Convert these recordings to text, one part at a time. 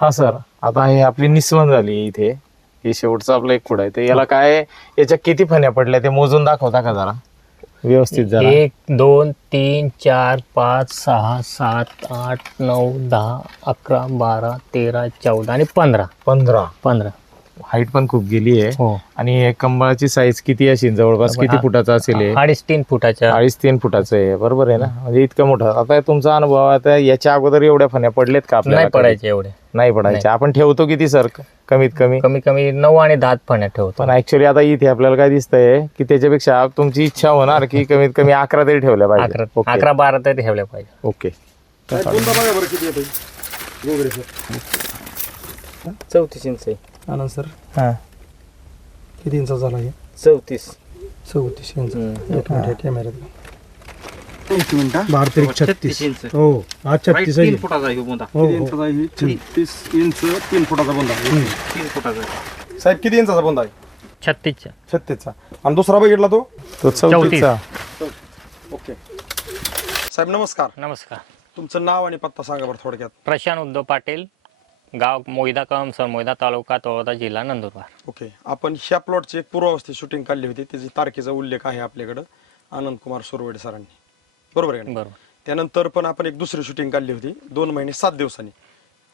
हा सर. आता हे आपली निस्वन झाली इथे. हे शेवटचं आपलं एक खुड आहे? तर याला काय याच्या किती फण्या पडल्या? ते मोजून दाखवता का जरा? व्यवस्थित जरा. एक दोन तीन चार पाच सहा सात आठ नऊ दहा अकरा बारा तेरा चौदा आणि पंधरा. पंधरा. पंधरा. हाईट पण खूप गेली आहे. हो. आणि हे कंबळाची साईज किती असेल? जवळपास किती हा- फुटाचा असेल हे? अडीच तीन फुटाच्या. अडीच तीन फुटाचं आहे. बरोबर आहे ना? म्हणजे इतकं मोठं. आता तुमचा अनुभव आता याच्या अगोदर एवढ्या फण्या पडलेत का आपल्याला नाही पडायचे एवढे. नाही पडायचे. आपण ठेवतो किती सर? कमीत कमी? कमी कमी नऊ आणि दहा फण्या ठेवतो. पण ऍक्च्युली आता इथे आपल्याला काय दिसतंय की त्याच्यापेक्षा तुमची इच्छा होणार की कमीत कमी अकरा तरी ठेवल्या पाहिजे. अकरा अकरा बारा तरी ठेवल्या पाहिजे. ओके. कोणता बघा बरं किती येते गोगरे सर. चौतीस इंच आनंद सर हा. किती इंचा झाला हे? चौतीस. चौतीस इंच. हम्म. एक मिनिट कॅमेऱ्यात एक मिनिट बारा तरी छत्तीस हो आज छत्तीस आहे. हो हो. छत्तीस इंच तीन फुटाचा बोंदा. साहेब किती इंचाचा बोंदा आहे? छत्तीसच्या छत्तीसचा. आणि दुसरा बघितला तो? तो चौतीसचा ओके. साहेब नमस्कार. नमस्कार. तुमचं नाव आणि पत्ता सांगा बरं थोडक्यात. प्रशांत उद्धव पाटील गाव मोयदा कळम सर मोयदा तालुका तळोदा जिल्हा नंदुरबार. ओके. आपण ह्या प्लॉटची एक पूर्वावस्थेत शूटिंग काढली होती. त्याची तारखेचा उल्लेख आहे आपल्याकडं आनंद कुमार सुरवडे सरांनी. बरोबर आहे का? बरोबर. त्यानंतर पण आपण एक दुसरी शूटिंग काढली होती दोन महिने सात दिवसांनी.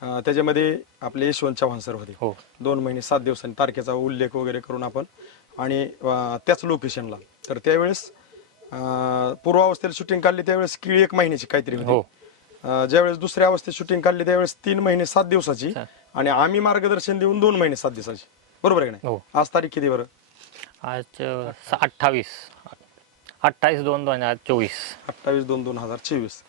अं, त्याच्यामध्ये आपले यशवंत चव्हाण सर होते. हो. दोन महिने सात दिवसांनी तारखेचा उल्लेख वगैरे करून आपण आणि अं, त्याच लोकेशनला तर त्यावेळेस अं, पूर्वावस्थेत शूटिंग काढली त्यावेळेस किळी एक महिन्याची काहीतरी हो. होती अं, ज्यावेळेस दुसऱ्या अवस्थेत शूटिंग काढली त्यावेळेस तीन महिने सात दिवसाची. आणि आम्ही मार्गदर्शन देऊन दोन महिने सात दिवसाची. बरोबर आहे का नाही? हो. आज तारीख किती बरं? आज अठ्ठावीस. अठ्ठावीस दोन दोन हजार चोवीस. अठ्ठावीस दोन दोन हजार चोवीस.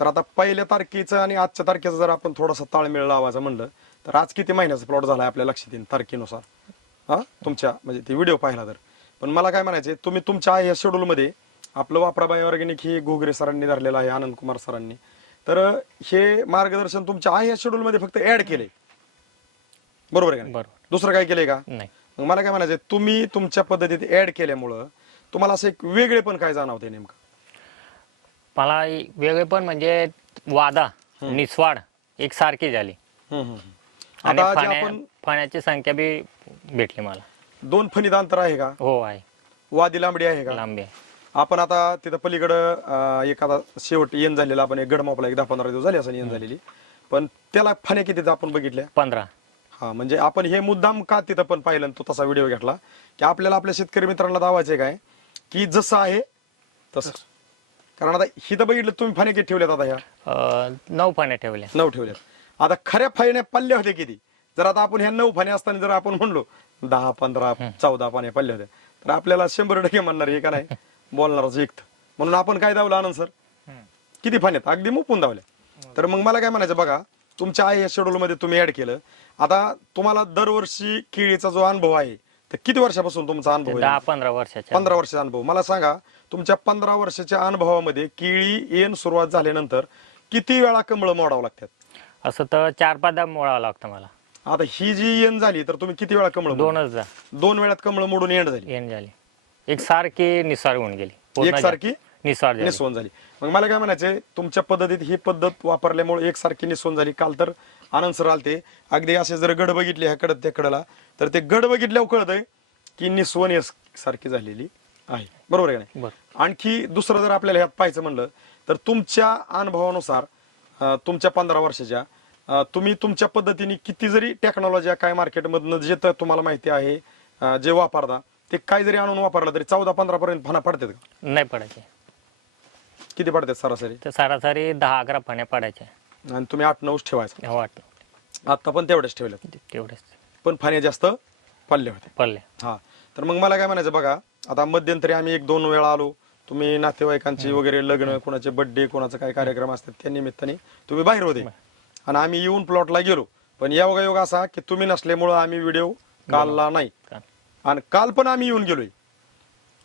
तर आता पहिल्या तारखेचं आणि आजच्या तारखेचा जर आपण थोडासा ताळमेळ लावायचा म्हणलं तर आज किती महिन्याचा प्लॉट झाला आपल्या लक्षात येईल तारखेनुसार? हा? तुमच्या म्हणजे ते व्हिडिओ पाहिला तर. पण मला काय म्हणायचे तुम्ही तुमच्या या शेड्यूलमध्ये आपलं वापराबाई ऑर्गॅनिक हे घोगरे सरांनी धरलेलं आहे आनंद कुमार सरांनी. तर हे मार्गदर्शन तुमच्या आहे या शेड्यूलमध्ये फक्त ऍड केले. बरोबर आहे का नाही? बरोबर. दुसरं काय केलंय का? नाही. मग मला काय म्हणायचं तुम्ही तुमच्या पद्धतीत ऍड केल्यामुळं तुम्हाला असं एक वेगळे पण काय जाणवते नेमकं? मला वेगळे पण म्हणजे वादा निस्वाड झाली. हम्म, हम्म, हम्म. आणि आता जे फण्या आपण फण्याची संख्या बी भेटली मला. दोन फणीत अंतर आहे का? हो आहे. वादी लांबडी आहे का? लांबी आहे. आपण आता तिथं पलीकडं आता शेवट येण झालेला आपण एक गड मापला एक दहा पंधरा दिवस झाले असं येण झालेली. पण त्याला फण्या किती आपण बघितल्या? पंधरा. हा म्हणजे आपण हे मुद्दाम का तिथं पण पाहिलं तो तसा व्हिडिओ घेतला? की आपल्याला आपल्या शेतकरी मित्रांना दावायचे काय? की जसं आहे तसं. कारण आता ही तर बघितलं तुम्ही फण्या किती ठेवल्यात आता ह्या? अं, नऊ फण्या ठेवल्या. नऊ ठेवल्यात. आता खऱ्या फायने पल्ल्या होत्या किती? जर आता आपण ह्या नऊ फाण्या असताना जर आपण म्हणलो दहा पंधरा चौदा पाण्या पल्ल्या होत्या तर आपल्याला शंभर टक्के म्हणणार हे का नाही? बोलणारच एक म्हणून आपण काय दावलं आनंद सर? किती फाण्यात? अगदी मुपून दावल्या तर मग मला काय म्हणायचं बघा तुमच्या आई या शेड्यूल मध्ये तुम्ही ऍड केलं. आता तुम्हाला दरवर्षी केळीचा जो अनुभव आहे तर किती वर्षापासून तुमचा अनुभव दहा पंधरा वर्षाच्या. पंधरा वर्षाचा अनुभव. मला सांगा तुमच्या पंधरा वर्षाच्या अनुभवामध्ये केळी येण सुरुवात झाल्यानंतर किती वेळा कमळ मोडावं लागतात? असं तर चार पाच मोडावं लागतं मला. आता ही जी येण झाली तर तुम्ही किती वेळा कमळ? दोनच दोन वेळात कमळ मोडून येण झाली. येण झाली. एक सारखी निसार होऊन गेली. पूर्ण एकसारखी निसार झाली. निसवण झाली. मग मला काय म्हणायचंय तुमच्या पद्धतीत ही पद्धत वापरल्यामुळे एकसारखी निसवण झाली. काल तर आनंद सर आलते. अगदी असे जर गड बघितले ह्या कडत त्या कडला तर ते गड बघितल्यावर कळतंय की निसवण एक सारखी झालेली आहे. बरोबर आहे का नाही? बरं. आणखी दुसरं जर आपल्याला ह्यात पाहायचं म्हणलं तर तुमच्या अनुभवानुसार अं, तुमच्या पंधरा वर्षाच्या अं, तुम्ही तुमच्या पद्धतीने किती जरी टेक्नॉलॉजी काय मार्केटमधनं जे तर तुम्हाला माहिती आहे अं, जे वापरता ते काय जरी आणून वापरलं तरी चौदा पंधरा पर्यंत फणा पडतात का? नाही पडायचे. किती पडतात सरासरी? तर सरासरी दहा अकरा फण्या पडायच्या आणि तुम्ही आठ नऊच ठेवायचं? हो आता पण तेवढेच ठेवलेत? तेवढेच. पण फाण्या जास्त पडले होते. पडले. हा. तर मग मला काय म्हणायचं बघा आता मध्यंतरी आम्ही एक दोन वेळा आलो. तुम्ही नातेवाईकांची वगैरे लग्न कोणाचे बर्थडे कोणाचे काय कार्यक्रम असतात त्या निमित्ताने तुम्ही बाहेर होते. आणि आम्ही येऊन प्लॉटला गेलो. पण योगा योग असा की तुम्ही नसल्यामुळं आम्ही व्हिडिओ काढला नाही. आणि काल पण आम्ही येऊन गेलोय.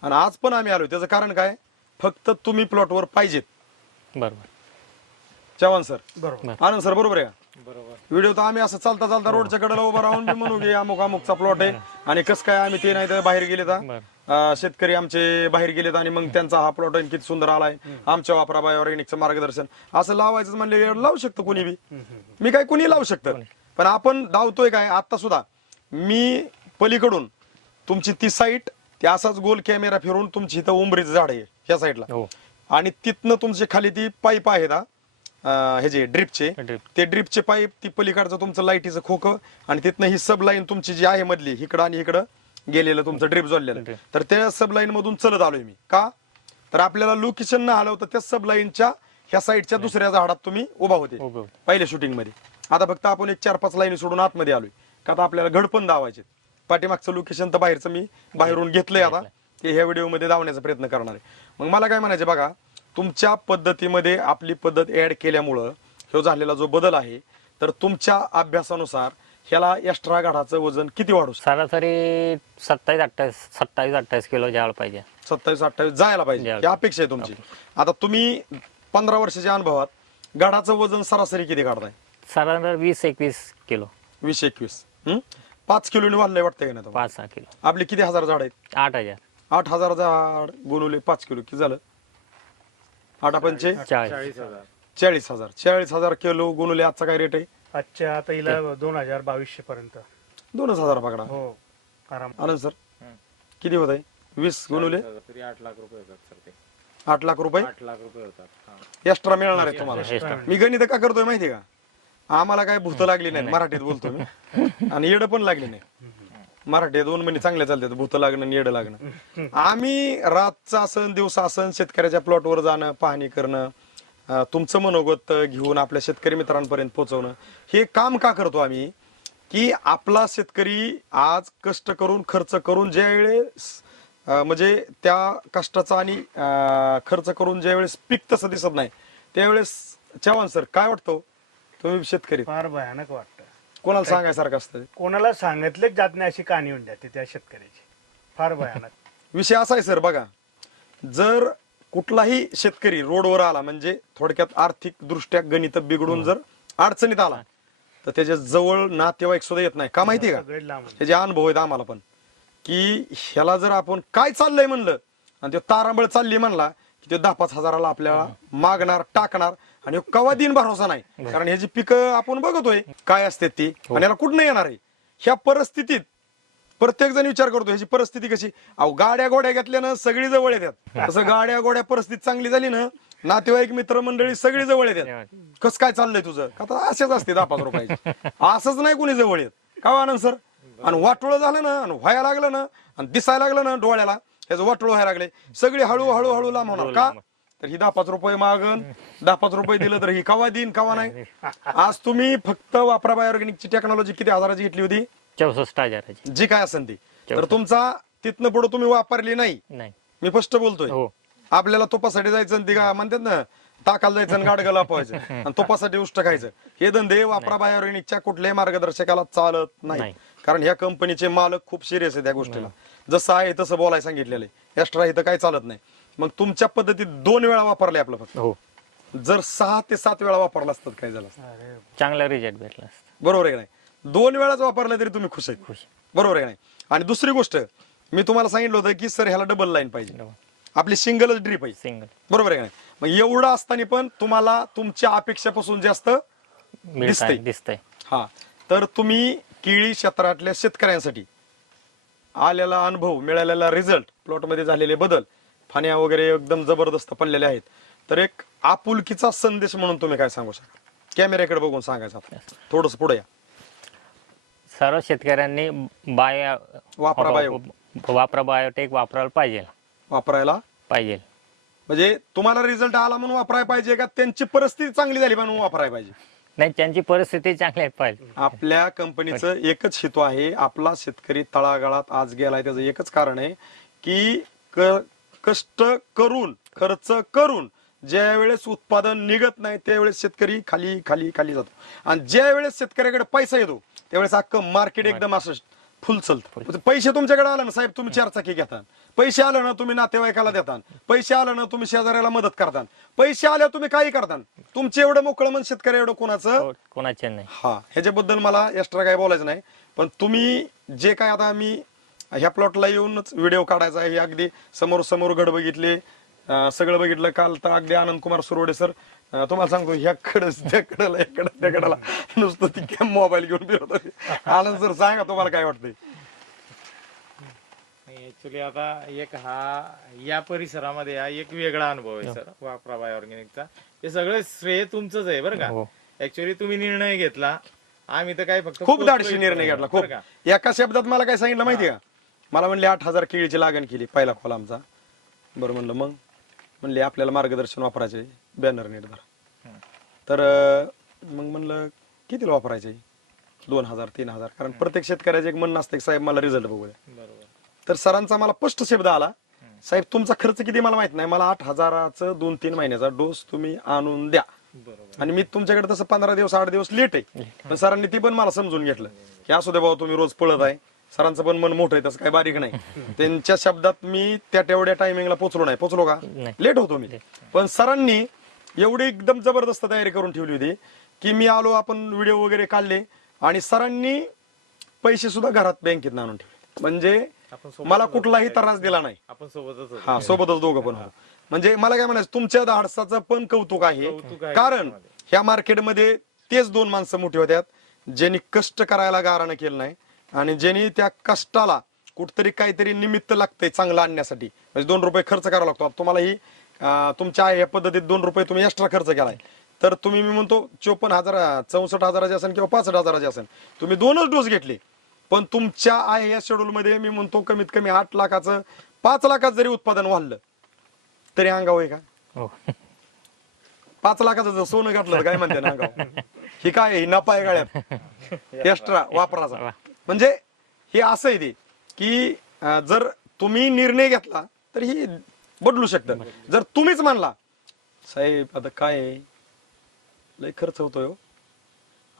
आणि आज पण आम्ही आलोय. त्याचं कारण काय? फक्त तुम्ही प्लॉटवर पाहिजेत. बरोबर. चव्हाण सर. बरं. आनंद सर बरोबर आहे का? व्हिडिओ तर आम्ही असं चालता चालता रोडच्या कडेला उभं राहून बी म्हणू की अमुक अमुकचा प्लॉट आहे. आणि कसं काय आम्ही ते नाही तर बाहेर गेले तर बरं. अं, शेतकरी आमचे बाहेर गेलेत आणि मग त्यांचा हा प्लॉट आहे किती सुंदर आलाय. आमच्या वापरा ऑर्गॅनिकचं मार्गदर्शन. असं लावायचं म्हणले लावू शकतं कुणी बी? मी काय कुणी लावू शकतं? पण आपण धावतोय काय? आता सुद्धा मी पलीकडून तुमची ती साईट ते असाच गोल कॅमेरा फिरून तुमची इथं उंबरीचं झाड आहे ह्या साईडला हो. आणि तिथनं तुमचे खाली ती पाईप आहेत हा अं, ह्याचे ड्रिपचे Drip. ते ड्रिपचे पाईप ती पलीकडचं तुमचं लाईटीचं खोकं आणि तिथनं ही सब लाईन तुमची जी आहे मधली इकडं आणि इकडं गेलेलं तुमचं ड्रिप जोडलेलं. Drip. तर त्या सब लाईन मधून चलत आलोय मी. का? तर आपल्याला लोकेशन न आलं होतं त्या सब लाईनच्या ह्या साईडच्या दुसऱ्या झाडात तुम्ही उभा होते. उभे होते. पहिल्या शूटिंगमध्ये. आता फक्त आपण एक चार पाच लाईन सोडून आतमध्ये आलोय. का आता आपल्याला घडपण दावायचे पाठीमागचं लोकेशन तर बाहेरचं मी बाहेरून घेतलंय आता. ते ह्या व्हिडिओमध्ये दावण्याचा प्रयत्न करणार आहे. मग मला काय म्हणायचं बघा तुमच्या पद्धतीमध्ये आपली पद्धत ऍड केल्यामुळं ह्यो झालेला जो बदल आहे तर तुमच्या अभ्यासानुसार ह्याला एक्स्ट्रा गाठाचं वजन किती वाढू शकतं? सरासरी सत्तावीस अठ्ठावीस सत्तावीस अठ्ठावीस किलो जाळ पाहिजे. सत्तावीस अठ्ठावीस जायला पाहिजे. जायला ही अपेक्षा आहे तुमची. आता तुम्ही पंधरा वर्षाच्या अनुभवात गाडाचं वजन सरासरी किती काढताय? सरासरी वीस एकवीस किलो. वीस एकवीस. हं? पाच किलोने वाढलंय वाटतंय का नाही तुम्हाला? पाच सहा किलो. आपले किती हजार झाड आहेत? आठ हजार. आठ हजार झाड गुणवले पाच किलो. किती झालं? आठ पंचे चाळीस. चाळीस हजार. चाळीस हजार. किलो गुणवले आजचा काय रेट आहे? आजच्या आता हिला दोन हजार बावीसशे पर्यंत. दोनच हजार पकडा. हो आराम. आनंद सर किती होत आहे वीस गुणवले? तरी आठ लाख रुपये होतात सर ते. आठ लाख रुपये? आठ लाख रुपये होतात. हा. एक्स्ट्रा मिळणार आहे तुम्हाला. मी गणित का करतोय माहिती का? आम्हाला काय भूत लागली नाही मराठीत बोलतो मी. आणि येड पण लागली नाही. मराठी दोन महिने चांगले चालतात भूत लागणं आणि येडं लागणं. आम्ही रातचा असन दिवस असन शेतकऱ्याच्या प्लॉटवर जाणं पाहणी करणं अं, तुमचं मनोगत घेऊन आपल्या शेतकरी मित्रांपर्यंत पोहोचवणं हे काम का करतो आम्ही? की आपला शेतकरी आज कष्ट करून खर्च करून ज्या वेळेस अं, म्हणजे त्या कष्टाचा आणि अं, खर्च करून ज्या वेळेस पीक तसं दिसत नाही त्यावेळेस चव्हाण सर काय वाटतं? तुम्ही शेतकरी. फार भयानक वाटतं. कोणाला सांगायसारखं असतं कोणाला सांगितलंच जात नाही अशी कहाणी होऊन जाते त्या शेतकऱ्याची. फार भयानक. विषय असा आहे सर बघा. जर कुठलाही शेतकरी रोडवर आला म्हणजे थोडक्यात आर्थिक दृष्ट्या गणित बिघडून जर अडचणीत आला तर त्याच्याजवळ नातेवाईक सुद्धा येत नाही. का माहितीये का? सगळे लांब त्याचे अनुभव आहेत आम्हाला पण. की ह्याला जर आपण काय चाललंय म्हणलं आणि तो तारांबळ चालली म्हणला की ते दहा पाच हजाराला आपल्याला मागणार टाकणार आणि ह्यो कवा दिन भरोसा नाही. कारण ह्याची पिकं आपण बघतोय काय असते ती? आणि याला कुठं येणार आहे? ह्या परिस्थितीत प्रत्येक जण विचार करतो ह्याची परिस्थिती कशी? अहो गाड्या गोड्या घेतल्यानं सगळी जवळ येतात. तसं गाड्या गोड्या परिस्थिती चांगली झाली ना नातेवाईक मित्रमंडळी सगळी जवळ येतात. कस काय चाललंय तुझं? का तर असेच असते दहा पाच रुपयाचे. असंच नाही कोणी जवळ येत. का हो आनंद सर? आणि वाटोळं झालं ना आणि व्हायला लागलं ना आणि दिसायला लागलं ना डोळ्याला त्याचं वाटोळ व्हायला लागले. सगळी हळू हळू हळू लांब होणार. का? तर ही दहा पाच रुपये मागन. दहा पाच रुपये दिलं तर ही कवा देईन कवा नाही? आज तुम्ही फक्त वापरा बायोऑर्गॅनिकची टेक्नॉलॉजी किती हजाराची घेतली होती? चौसष्ट हजाराची. जी काय असेल ती. तर तुमचा तिथनं पुढे तुम्ही वापरली नाही. नाही. मी स्पष्ट बोलतोय. हो. आपल्याला तुपासाठी जायचं आणि ती का म्हणतात ना ताकाला जायचं आणि गाडगं लापवायचं. आणि तुपासाठी उष्ट खायचं. हे धंदे वापरा बायोरेनिकच्या कुठल्याही मार्गदर्शकाला चालत नाही. नाही. कारण ह्या कंपनीचे मालक खूप सिरियस आहे त्या गोष्टीला. जसं आहे तसं बोलायला सांगितलेलं आहे. एक्स्ट्रा इथं काही चालत नाही. मग तुमच्या पद्धतीत दोन वेळा वापरले आपलं फक्त. हो. जर सहा ते सात वेळा वापरला असतात काय झालं असतं? चांगला रिझल्ट भेटला असता. बरोबर आहे का नाही? दोन वेळाच वापरला तरी तुम्ही खुश आहे खुश. बरोबर आहे का नाही? आणि दुसरी गोष्ट मी तुम्हाला सांगितलं होतं की सर ह्याला डबल लाईन पाहिजे. आपली सिंगलच ड्रीप आहे. सिंगल बरोबर आहे का नाही? मग एवढं असताना पण तुम्हाला तुमच्या अपेक्षापासून जास्त दिसतंय. दिसतंय. हा. तर तुम्ही केळी क्षेत्रातल्या शेतकऱ्यांसाठी आलेला अनुभव मिळालेला रिझल्ट प्लॉटमध्ये झालेले बदल फाण्या वगैरे एकदम जबरदस्त पडलेले आहेत. तर एक आपुलकीचा संदेश म्हणून तुम्ही काय सांगू शकता कॅमेऱ्याकडे बघून सांगायचं थोडस पुढे या. सर्व शेतकऱ्यांनी बाय वापरा बायो. वापरा बायोटेक वापरायला पाहिजे. वापरायला? पाहिजे. म्हणजे तुम्हाला रिझल्ट आला म्हणून वापरायला पाहिजे का? त्यांची परिस्थिती चांगली झाली म्हणून वापरायला पाहिजे? नाही त्यांची परिस्थिती चांगली आहे पाहिजे. आपल्या कंपनीचं एकच हेतू आहे. आपला शेतकरी तळागाळात आज गेलाय. त्याचं एकच कारण आहे की क- कष्ट करून खर्च करून ज्या वेळेस उत्पादन निघत नाही त्यावेळेस शेतकरी खाली खाली खाली जातो. आणि ज्या वेळेस शेतकऱ्याकडे पैसा येतो त्यावेळेस अख्खं मार्केट एकदम असं फुल चालतं. पैसे तुमच्याकडे आले ना साहेब तुम्ही चार चाकी घेता पैसे आले ना तुम्ही नातेवाईकाला देता पैसे आले ना तुम्ही शेजाऱ्याला मदत करता पैसे आले तुम्ही काही करता तुमचे एवढं मोकळं मन शेतकरी एवढं कोणाचं? हो, कोणाचे नाही. हा ह्याच्याबद्दल मला एक्स्ट्रा काय बोलायचं नाही. पण तुम्ही जे काय आता मी ह्या प्लॉटला येऊनच व्हिडिओ काढायचा आहे. हे अगदी समोर समोर घड बघितले. अं, सगळं बघितलं. काल तर अगदी आनंद कुमार सुरवडे सर अं, तुम्हाला सांगतो ह्या कडस त्या कडेला या कडस त्या कडेला नुसतं ती मोबाईल घेऊन फिरत होती. आनंद सर सांगा तुम्हाला काय वाटतंय? ऍक्च्युली आता एक हा या परिसरामध्ये हा एक वेगळा अनुभव आहे सर. वापरा बाय ऑर्गॅनिकचा. हे सगळं श्रेय तुमचंच आहे बरं हो. का ऍक्च्युली तुम्ही निर्णय घेतला. आम्ही तर काय फक्त खूप धाडशी निर्णय घेतला खूप? एका शब्दात मला काय सांगितलं माहिती का? मला म्हणले आठ हजार केळीची लागण केली पहिला कॉल आमचा. बरं म्हणलं मग? म्हणले आपल्याला मार्गदर्शन वापरायचे बॅनर नीट धरा. तर मग म्हणलं कितीला वापरायचे दोन हजार तीन हजार. कारण प्रत्येक शेतकऱ्याचे एक म्हणणं असतं की साहेब मला रिझल्ट बघू द्या. बरोबर. तर सरांचा मला स्पष्ट शब्द आला. साहेब तुमचा खर्च किती मला माहीत नाही. मला आठ हजाराचं दोन तीन महिन्याचा डोस तुम्ही आणून द्या. आणि मी तुमच्याकडे तसं पंधरा दिवस आठ दिवस लेट आहे. पण सरांनी ती पण मला समजून घेतलं. की असू दे बाबा तुम्ही रोज पळत आहे. सरांचं पण मन मोठं आहे तसं काही बारीक नाही. त्यांच्या शब्दात मी त्या तेवढ्या टायमिंगला पोचलो नाही. पोचलो का? नाही. लेट होतो मी. पण सरांनी एवढी एकदम जबरदस्त तयारी करून ठेवली होती की मी आलो आपण व्हिडिओ वगैरे काढले आणि सरांनी पैसे सुद्धा घरात बँकेत आणून ठेवले. म्हणजे आपण सोबतच मला होतो. कुठलाही त्रास दिला नाही. आपण सोबतच होतो. हा सोबतच दोघं पण होतो. म्हणजे मला काय म्हणायचं तुमच्या धाडसाचं पण कौतुक आहे. कौतुक आहे. कारण. ह्या मार्केटमध्ये तेच दोन माणसं मोठी होत्यात ज्यांनी कष्ट करायला गारानं केलं नाही. आणि ज्यांनी त्या कष्टाला कुठतरी काहीतरी निमित्त लागतंय चांगलं आणण्यासाठी. म्हणजे दोन रुपये खर्च करावा लागतो. आता तुम्हाला ही अं, तुमच्या या पद्धतीत दोन रुपये तुम्ही एक्स्ट्रा खर्च केलाय. तर तुम्ही मी म्हणतो चोपन्न हजार चौसष्ट हजाराचे असेल किंवा पासष्ट हजाराचे असेल तुम्ही दोनच डोस घेतले. पण तुमच्या आहे या शेड्यूल मध्ये मी म्हणतो कमीत कमी आठ लाखाचं पाच लाखाचं जरी उत्पादन वाढलं तरी अंगाव आहे का? हो. पाच लाखाचं जर सोनं घातलं तर काय म्हणते ना अंगाव ही काय आहे? ही नफा आहे गाड्यात एक्स्ट्रा वापराचा म्हणजे हे असं आहे ते की जर तुम्ही निर्णय घेतला तर ही बदलू शकतं. जर तुम्हीच मानला साहेब आता काय? लय खर्च होतोय हो.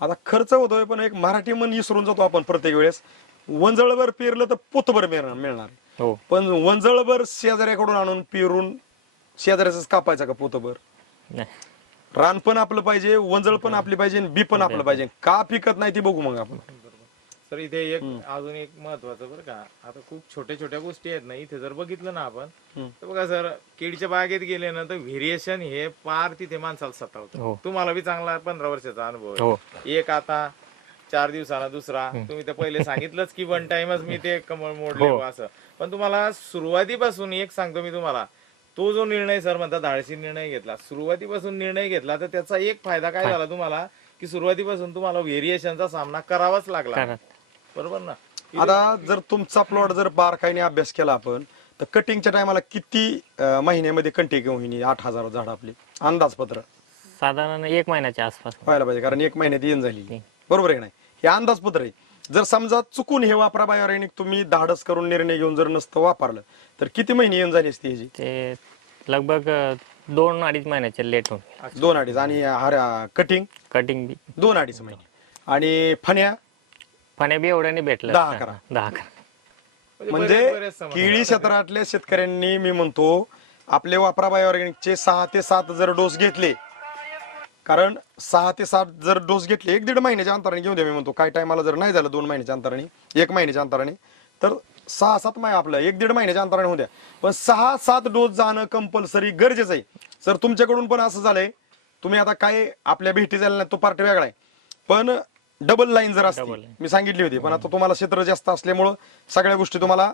आता खर्च होतोय पण एक मराठी मन विसरून जातो आपण प्रत्येक वेळेस. वंजळभर पेरलं तर पोतभर मिळणार मिळणार. हो. पण वंजळभर शेजाऱ्याकडून आणून पेरून शेजाऱ्याच कापायचा का पोतभर? रान पण आपलं पाहिजे वंजळ पण आपली पाहिजे बी पण आपलं पाहिजे. का पिकत नाही ती बघू मग आपण. सर इथे एक अजून एक महत्वाचं बरं का आता खूप छोट्या छोट्या गोष्टी आहेत ना इथे जर बघितलं ना आपण तर बघा सर केळीच्या बागेत गेले ना तर व्हेरिएशन हे पार तिथे माणसाला हो. सतावतं तुम्हाला बी चांगला पंधरा वर्षाचा अनुभव हो. आहे. एक आता चार दिवसाला दुसरा तुम्ही तर पहिले सांगितलंच की वन टाइमच मी ते कमळ मोडले हो. असं पण तुम्हाला सुरुवातीपासून एक सांगतो मी तुम्हाला तो जो निर्णय सर म्हणता धाडसी निर्णय घेतला सुरुवातीपासून निर्णय घेतला तर त्याचा एक फायदा काय झाला तुम्हाला की सुरुवातीपासून तुम्हाला व्हेरिएशनचा सामना करावाच लागला. बरोबर ना? आता जर तुमचा प्लॉट जर बारकाईने अभ्यास केला आपण तर कटिंगच्या टायमाला किती अं, महिन्यामध्ये कंटिन्यू होईन आठ हजार झाड आपली. अंदाजपत्र. साधारण एक महिन्याच्या आसपास. व्हायला पाहिजे कारण एक महिन्यात येण झाली. बरोबर आहे की नाही? हे अंदाजपत्र आहे. जर समजा चुकून हे वापरा बायोरेनिक तुम्ही धाडस करून निर्णय घेऊन जर नसतं वापरलं तर किती महिने येण झाली असती ह्याची? ते लगभग अं, दोन अडीच महिन्याचे लेट होऊन. दोन अडीच. आणि हऱ्या कटिंग कटिंग बी. दोन अडीच महिने. आणि फण्या? फण्या बी एवढ्याने भेटलं. दहा अकरा. दहा अकरा. म्हणजे समस्या केळी क्षेत्रातल्या शेतकऱ्यांनी मी म्हणतो आपले वापरा बायोऑर्गॅनिकचे सहा ते सात जर डोस घेतले. कारण सहा ते सात जर डोस घेतले एक दीड महिन्याच्या अंतराने घेऊन द्या मी म्हणतो. काय टायमाला जर नाही झालं दोन महिन्याच्या अंतराने एक महिन्याच्या अंतराने तर सहा सात महिने आपलं एक दीड महिन्याच्या अंतराने होऊ द्या. पण सहा सात डोस जाणं कंपल्सरी गरजेचं आहे. सर तुमच्याकडून पण असं झालंय. तुम्ही आता काय आपल्या भेटी झाल्या नाही तो पार्ट वेगळा आहे. पण डबल लाईन जर असते. मी सांगितली होती पण आता तुम्हाला क्षेत्र जास्त असल्यामुळं सगळ्या गोष्टी तुम्हाला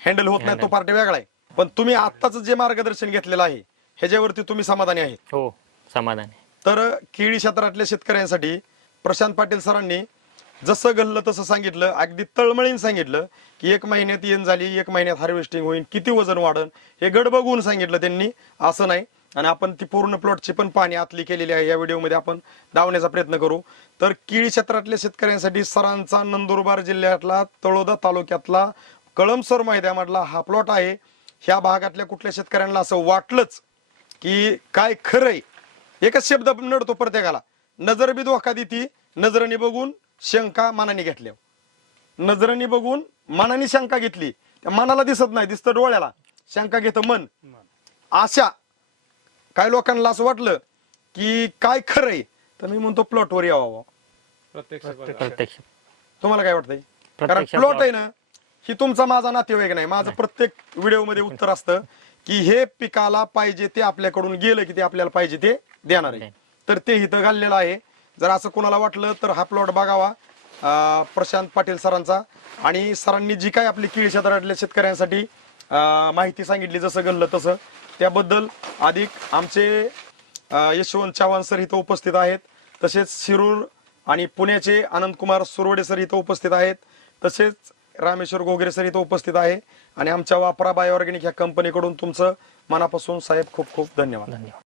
हँडल होत नाही तो पार्टी वेगळा आहे. पण तुम्ही आत्ताच जे मार्गदर्शन घेतलेलं आहे ह्याच्यावरती तुम्ही समाधानी आहेत हो समाधान. आहे तर केळी क्षेत्रातल्या शेतकऱ्यांसाठी प्रशांत पाटील सरांनी जसं घडलं तसं सांगितलं अगदी तळमळीन सांगितलं की एक महिन्यात येण झाली एक महिन्यात हार्वेस्टिंग होईल किती वजन वाढन हे गड बघून सांगितलं त्यांनी असं नाही. आणि आपण ती पूर्ण प्लॉटची पण पाणी आतली केलेली आहे. या व्हिडिओमध्ये आपण दावण्याचा प्रयत्न करू. तर केळी क्षेत्रातल्या शेतकऱ्यांसाठी सरांचा नंदुरबार जिल्ह्यातला तळोदा तालुक्यातला कळमसर मैदानामधला हा प्लॉट आहे. ह्या भागातल्या कुठल्या शेतकऱ्यांना असं वाटलंच की काय खरंय? एकच शब्द नडतो प्रत्येकाला. नजर बी धोका देती नजरेने बघून शंका मनाने घेतल्या. नजरेने बघून मनाने शंका घेतली. त्या मनाला दिसत नाही दिसतं डोळ्याला. शंका घेतं मन. आशा काय लोकांना असं वाटलं की काय खरंय? तर मी म्हणतो प्लॉटवर यावं. प्रत्यक्ष बघा. प्रत्यक्ष. तुम्हाला काय वाटतंय? कारण प्रत्यक्ष प्लॉट. आहे ना ही तुमचा माझा नातेवाईक नाही. माझं प्रत्येक व्हिडिओमध्ये उत्तर असतं की हे पिकाला पाहिजे ते आपल्याकडून गेलं की ते आपल्याला पाहिजे ते देणार आहे. तर ते इथं घाललेलं आहे. जर असं कोणाला वाटलं तर हा प्लॉट बघावा अं, प्रशांत पाटील सरांचा. आणि सरांनी जी काय आपली केळी क्षेत्रातल्या शेतकऱ्यांसाठी अं, माहिती सांगितली जसं घडलं तसं त्याबद्दल अधिक आमचे यशवंत चव्हाण सर इथं उपस्थित आहेत. तसेच शिरूर आणि पुण्याचे आनंदकुमार सुरवडे सर इथं उपस्थित आहेत. तसेच रामेश्वर गोगरे सर इथं उपस्थित आहे. आणि आमच्या वापरा बाय ऑर्गॅनिक ह्या कंपनीकडून तुमचं मनापासून साहेब खूप खूप धन्यवाद. धन्यवाद.